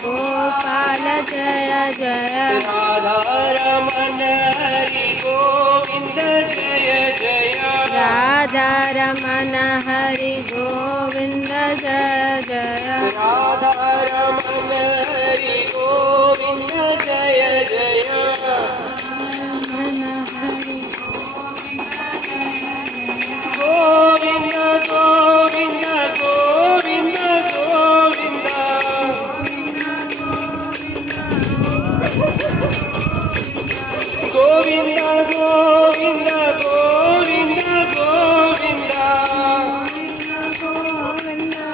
गोपाल जय जय राधा रमण हरि गोविंद जय जय राधा रमण हरि गोविंद जय जय राधा रमण हरि गोविंद जय जय गोविंद गोविंद गोविंद गोविंद गोविंद गोविंद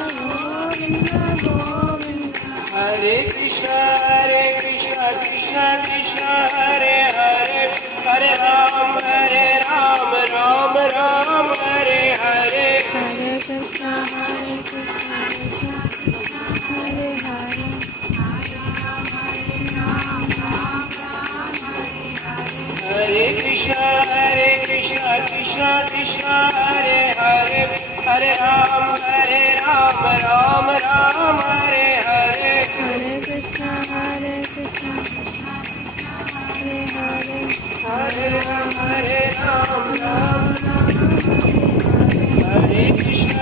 गोविंद गोविंद हरे कृष्ण कृष्ण कृष्ण हरे हरे हरे राम राम राम हरे हरे हरे कृष्ण हरे हरे हरे कृष्ण कृष्ण कृष्ण हरे हरे हरे राम राम राम हरे हरे हरे कृष्ण हरे हरे हरे राम राम हरे कृष्ण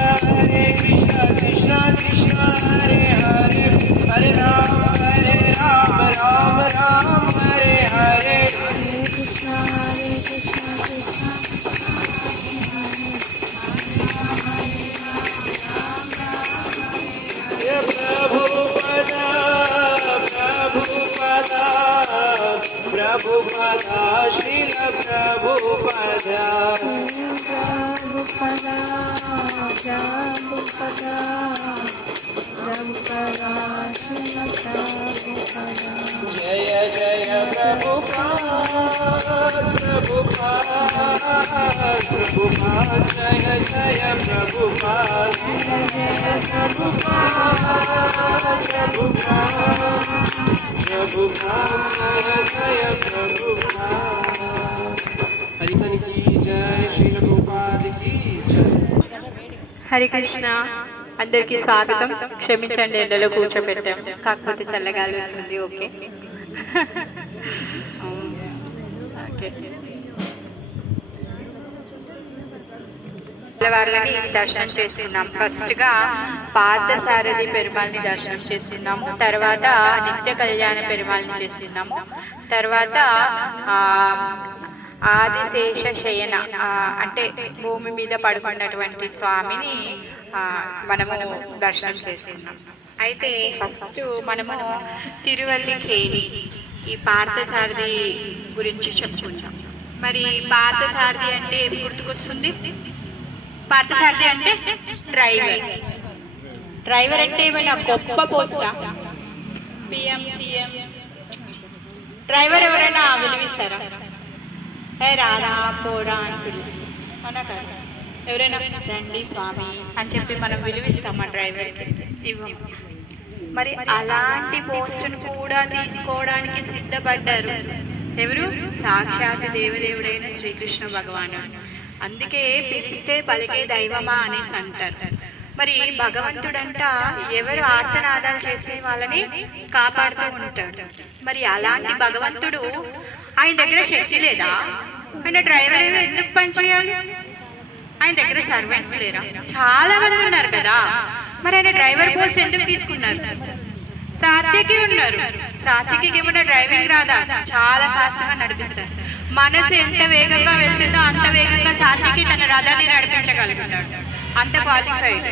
कृष्ण कृष्ण हरे हरे हरे राम राम हरे हरे हरे कृष्ण प्रभुपदा श्रील प्रभुपदा जय जय प्रभुपाद प्रभुपाद प्रभुपाद जय जय प्रभुपाद प्रभुपाद प्रभुपाद जय प्रभुपाद हरिधन की जय श्री प्रभुपाद की जय హరి కృష్ణ అందరికీ స్వాగతం. క్షమించండి, ఎండలో కూర్చోబెట్టాం, కాకపోతే చల్లగాలి వస్తుంది. ఓకే ఓకే వాళ్ళని దర్శనం చేసుకున్నాం. ఫస్ట్గా పార్థసారథి పెరుమాల్ని దర్శనం చేసుకున్నాము, తర్వాత నిత్య కళ్యాణ పెరుమాల్ని చేసుకున్నాము, తర్వాత ఆదిశేష శయన అంటే భూమి మీద పడుకున్నటువంటి స్వామిని మనము దర్శనం చేసుకున్నాం. అయితే ఫస్ట్ మనము తిరువల్లికేణి ఈ పార్థసారథి గురించి చెప్పుకుంటాం. మరి పార్థసారథి అంటే ఏం గుర్తుకొస్తుంది? పార్థసారథి అంటే డ్రైవర్. డ్రైవర్ అంటే ఏమైనా గొప్ప పోస్టా? పిఎం సిఎం డ్రైవర్ ఎవరైనా విలువిస్తారా? రారా పోరా అని పిలుస్తాం. అవునా కదా? ఎవరైనా రండి స్వామి అని చెప్పి మనం విలువిస్తాం ఆ డ్రైవర్కి, ఇవ్వము. మరి అలాంటి పోస్టును కూడా తీసుకోవడానికి సిద్ధపడ్డారు ఎవరు? సాక్షాత్ దేవదేవుడైన శ్రీకృష్ణ భగవాను. అందుకే పిలిస్తే పలికే దైవమా అనేసి అంటారు. మరి భగవంతుడంట ఎవరు ఆర్తనాదాలు చేసే వాళ్ళని కాపాడుతూ ఉంటాడు. మరి అలాంటి భగవంతుడు ఆయన దగ్గర శక్తి లేదా? ఆయన డ్రైవర్ ఎందుకు పనిచేయాలి? ఆయన దగ్గర సర్వెంట్స్ లేరా? చాలా మంది ఉన్నారు కదా. మరి ఆయన డ్రైవర్ పోస్ట్ ఎందుకు తీసుకున్నారు? సాత్యకి ఉన్నారు. సాత్యకి ఏమన్నా డ్రైవింగ్ రాదా? చాలా ఫాస్ట్ గా నడిపిస్తారు. మనసు ఎంత వేగంగా వెళ్తుందో అంత వేగంగా సాత్యకి తన రథాన్ని నడిపించగలుగుతాడు. అంత క్వాలిఫైడ్.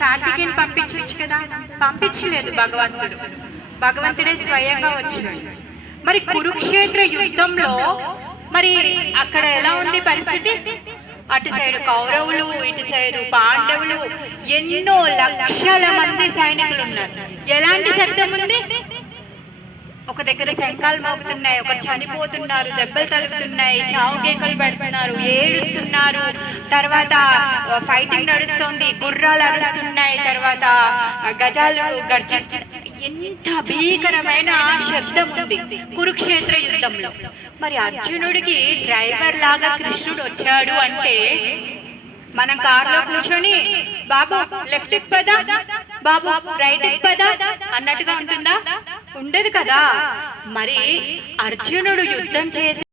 సాత్యకిని పంపించవచ్చు కదా, పంపించలేదు భగవంతుడు. భగవంతుడే స్వయంగా వచ్చాడు. మరి కురుక్షేత్ర యుద్ధంలో మరి అక్కడ ఎలా ఉంది పరిస్థితి? అటు సైడ్ కౌరవులు, ఇటు సైడ్ పాండవులు, ఎన్నో లక్షల మంది సైనికులు ఉన్నారు. ఎలాంటి శబ్దం ఉంది? ఒక దగ్గర శంఖాలు మోగుతున్నాయి, ఒకరు చనిపోతున్నారు, దెబ్బలు తలుపుతున్నాయి, చావు కేకలు పెడుతున్నారు, ఏడుస్తున్నారు. తర్వాత ఫైటింగ్ నడుస్తుంది, గుర్రాలు అరుస్తున్నాయి, తర్వాత గజాలు గర్జిస్తున్నాయి. ఎంత భీకరమైన శబ్దం ఉంది కురుక్షేత్ర యుద్ధంలో. మరి అర్జునుడికి డ్రైవర్ లాగా కృష్ణుడు వచ్చాడు అంటే మనం కారులో కూర్చొని బాబు లెఫ్ట్ కి పదా, బాబు రైట్ కి పదా అన్నట్టుగా ఉంటుందా? ఉండదు కదా. మరి అర్జునుడు యుద్ధం చేసి